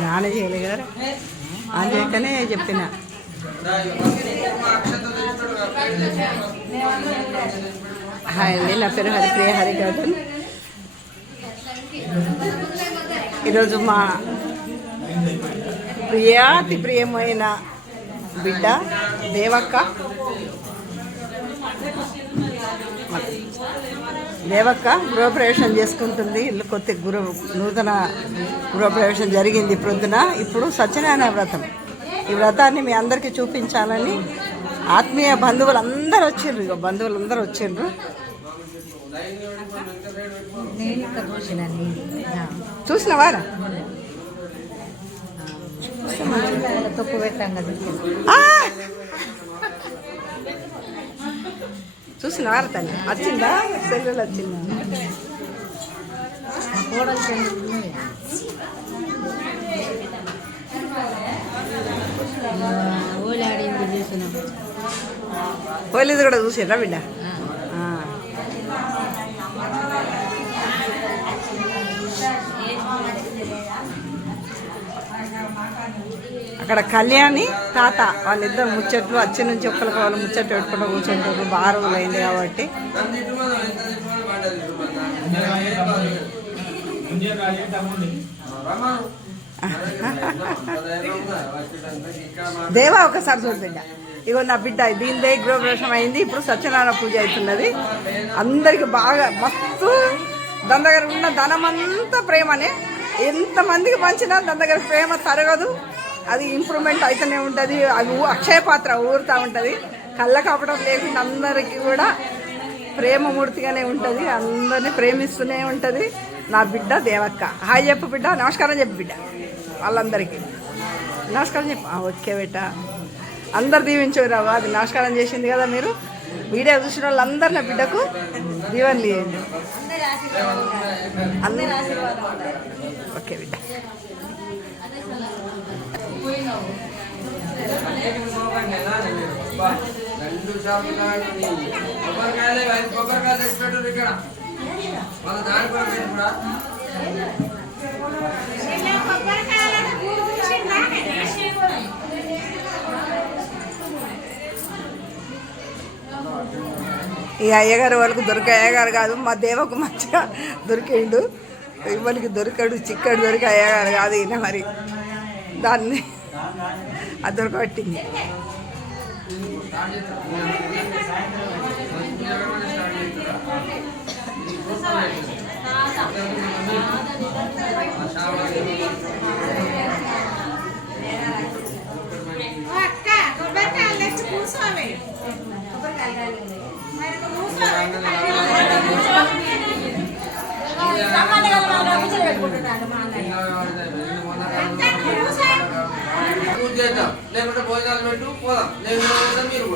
నాన్న చేయలే కదా అందుకనే చెప్పిన. హాయ్ అండి, నా పేరు హరిప్రియ హరిగౌతమ్. ఈరోజు మా ప్రియాతి ప్రియమైన బిడ్డ దేవక్క గృహప్రవేశం చేసుకుంటుంది. ఇల్లు కొత్త నూతన గృహప్రవేశం జరిగింది ప్రొద్దున. ఇప్పుడు సత్యనారాయణ వ్రతం. ఈ వ్రతాన్ని మీ అందరికీ చూపించాలని ఆత్మీయ బంధువులందరూ వచ్చిండ్రు. ఇక బంధువులందరూ వచ్చిండ్రు. చూసినవారా? తప్పు పెట్టాం కదా. చూసిన వార్తని వచ్చిందా? సెల్లులు వచ్చిందా? పోలీసు కూడా చూసారా బిడ్డ? అక్కడ కళ్యాణి తాత వాళ్ళిద్దరు ముచ్చట్లు వచ్చి నుంచి ఒక్కరికి వాళ్ళు ముచ్చట్లు పెట్టుకుంటూ కూర్చుంటారు. బాగా రోజులు అయింది కాబట్టి. దేవా ఒకసారి చూడు బిడ్డ. ఇగో నా బిడ్డ దీని గృహప్రవేశం అయింది. ఇప్పుడు సత్యనారాయణ పూజ అవుతున్నది. అందరికి బాగా మస్తు దాని దగ్గర ఉన్న ధనమంతా ప్రేమనే. ఎంతమందికి పంచినా దాని దగ్గర ప్రేమ తరగదు. అది ఇంప్రూవ్మెంట్ అవుతూనే ఉంటుంది. అది అక్షయ పాత్ర ఊరుతూ ఉంటుంది. కళ్ళ కాపడం లేకుండా అందరికీ కూడా ప్రేమమూర్తిగానే ఉంటుంది. అందరినీ ప్రేమిస్తూనే ఉంటుంది నా బిడ్డ దేవక్క. హాయ్ చెప్పు బిడ్డ, నమస్కారం చెప్పు బిడ్డ. వాళ్ళందరికీ నమస్కారం చెప్పు. ఓకే బిడ్డ, అందరు దీవించరావు. అది నమస్కారం చేసింది కదా. మీరు వీడియో చూసిన వాళ్ళందరూ నా బిడ్డకు దీవెనలు ఇవ్వండి. ఓకే బిడ్డ. ఈ అయ్యగారు వాళ్ళకు దొరికే అయ్యగారు కాదు, మా దేవకు మంచిగా దొరికిండు. ఇవ్వనికి దొరికాడు, చిక్కడు దొరికి అయ్యగారు కాదు ఈయన. మరి దాన్ని అది దొరకబట్టింది. లేకుంటే భోజనాలు పెట్టు పోదాం. నేను మీరు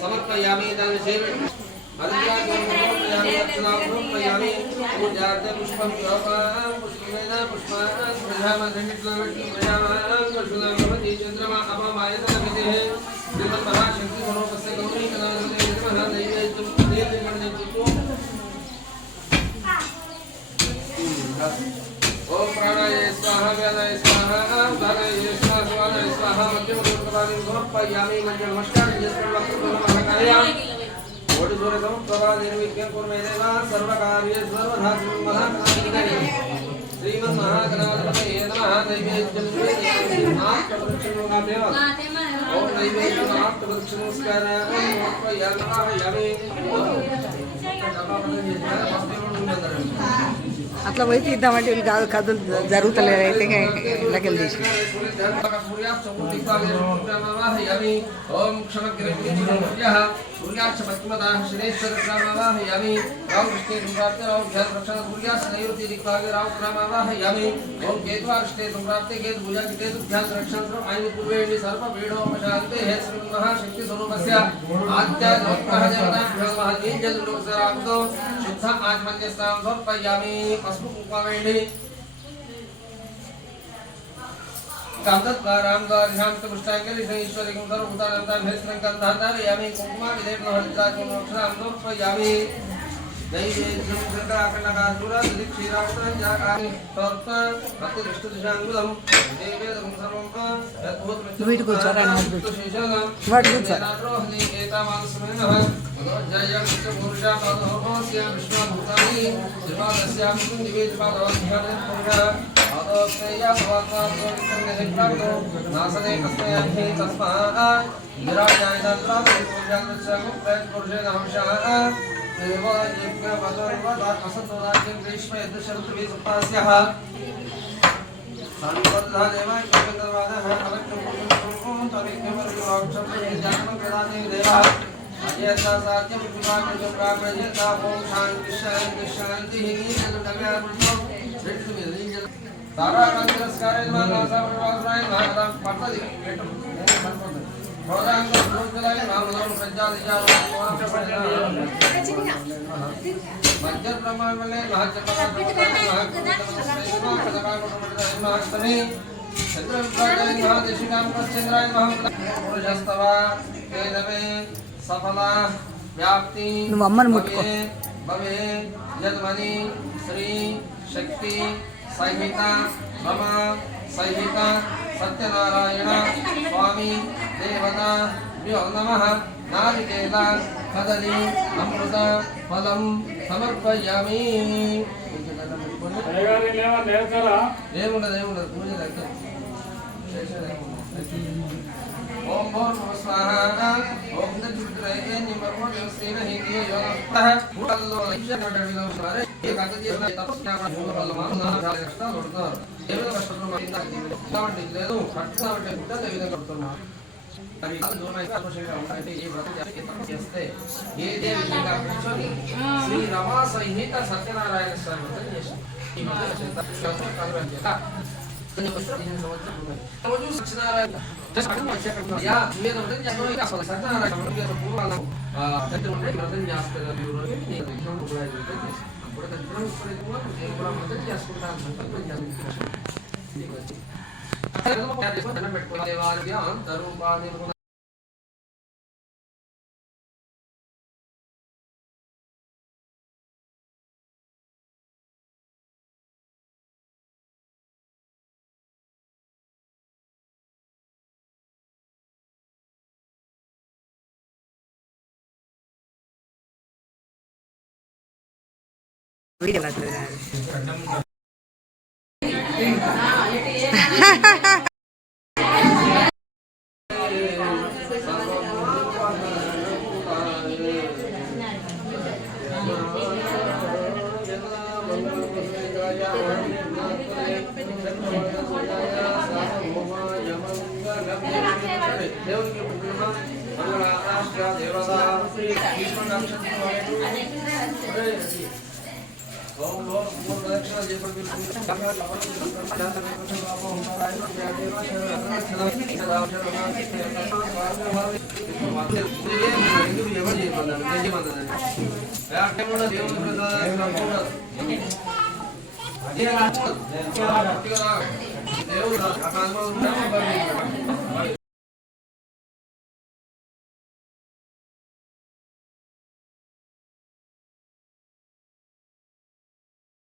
సమర్పయామి. దాన్ని చేయబెట్టి పుష్పం చంద్రమా అపమాయతీ శ్రీమన్మహాశక్తి మనోపస్థ గౌరీ ఓం ప్రాణాయ స్వాహ వ్యానాయ స్వాహ ఉదానాయ స్వాహ శివానాయ స్వాహ మధ్యమ సమర్పయామి. మంచి నమస్కారం చేసుకోవడం ఓడి దూరం ప్రభా నిర్విఘ్నం కుర్మేదేవ సర్వకార్య సర్వధా శ్రీమన్మహాగణాధిపతయే నమః. నైవేద్యం ఓం నైవేద్యం ఆప్తవృక్షనమస్కారామి. అట్లా పోయి తీద్దామంటే వీళ్ళు కాదు కథలు జరుగుతలేరు అయితే ఇళ్ళకి వెళ్ళి తీసి ఓం सूर्याक्ष पश्चिमतः शनेश्वरग्रामावाहयामि राव कृष्णे सम्प्राप्ते राव ध्यानरक्षण सूर्यास्य नैऋति दिक्भागे राव ग्रामावाहयामि ओम केतुवार्ष्टे सम्प्राप्ते केतुभुजा केतु ध्यानरक्षण आयु पूर्वेणि सर्वपीडोपशान्ते हे श्री महाशक्ति स्वरूपस्य आद्यानोत्तः देवताभ्यो महानीजलोकसराब्दो शुद्ध आत्मन्यस्तां समर्पयामि पस्पु कुङ्कुमेणि कामदत्वारामदार्यां पुष्टांगलि ईश्वरिकं सर्वभूतानां भेषणं गन्धाधारयामि कुङ्कुमादिदेवं हरिद्राजं मोक्षां समर्पयामि दैवे श्रीकराकर्णकासुरा दिक्षीरावतरञ्जाकानि तत्त प्रतिष्ठितशाङ्गुलं देवेदं सर्वं వీటికి వచ్చారా వాటి గురించి एतावानस्मैनः मनोजयं पुरुषा पादोस्य विश्वभूतानि दिवादस्यां दिवेदपादोऽध्यानं पुरुषः आदोस्तेया भवत्वादो नासने कस्मयाहि तस्मात् विराजायनाद्राति पूजागच्छामि प्रयत्पुरुषेण हंसः देव यज्ञपदर्वदा असतोदाज्ञं ग्रीष्म यद्शरुत्वे सुप्तास्यः संबद्धा देवाय कविन्दवादः अवक्तं पुरुषं तविज्ञमरुवाक्षं प्रजानं प्रदाने देवः अयता साध्यं विभागं प्राप्यता ओम शांति शांति शांति नीलदुडव्यारुतो श्रीकृष्ण ताराकांतस्कारेण मानसावराय महाराज पठति पेटं भोदांग भोजलाय मामलं प्रज्ञादिजाव मध्य ब्रह्मांडले महाचक्रमस्तने चंद्रविप्राय महादेशिकां चंद्राय महापुरुषस्तवा केनवे सफला व्याप्ति भवे यद्मनि श्री शक्ति संहिता रमा संहिता सत्यनारायण स्वामी देवता व्यो नमः नारिकेल कदली अमृत फलं समर्पयामि ఏముండదు పూజ దగ్గర ओम भूर्भुवः स्वाहा ओम दक्षिणे निमर्मो देवसेन हिंदीय योगः भूतलो लक्ष्यनडविलो सारे ఏకాగ్రత తపస్య భూమలమాన కష్ట కొడుతారు ఏదో కష్టం మారిందా కాబట్టి లేదు కష్టం అంటే కూడా ఏదో కొడుతున్నా అది దూరమై సంతోషంగా ఉంటే ఈ వ్రతం చేస్తే ఏ దేవిగా కూర్చొని శ్రీ రమా సంహిత సత్యనారాయణ స్వామి వ్రతం చేశారు ఈ వ్రతం చేత శాస్త్రం కాలం చేత రోజు సత్యనారాయణ యా మీరు వ్రతం చేస్తాం ఇక అసలు సత్యనారాయణ పూర్వాలను వ్రతం చేస్తారు అప్పుడు దక్షిణం నేను కూడా మొదటి చేసుకుంటాను సంకల్పం పెట్టుకున్న దేవాలయ అంతరూపాది దేవుడు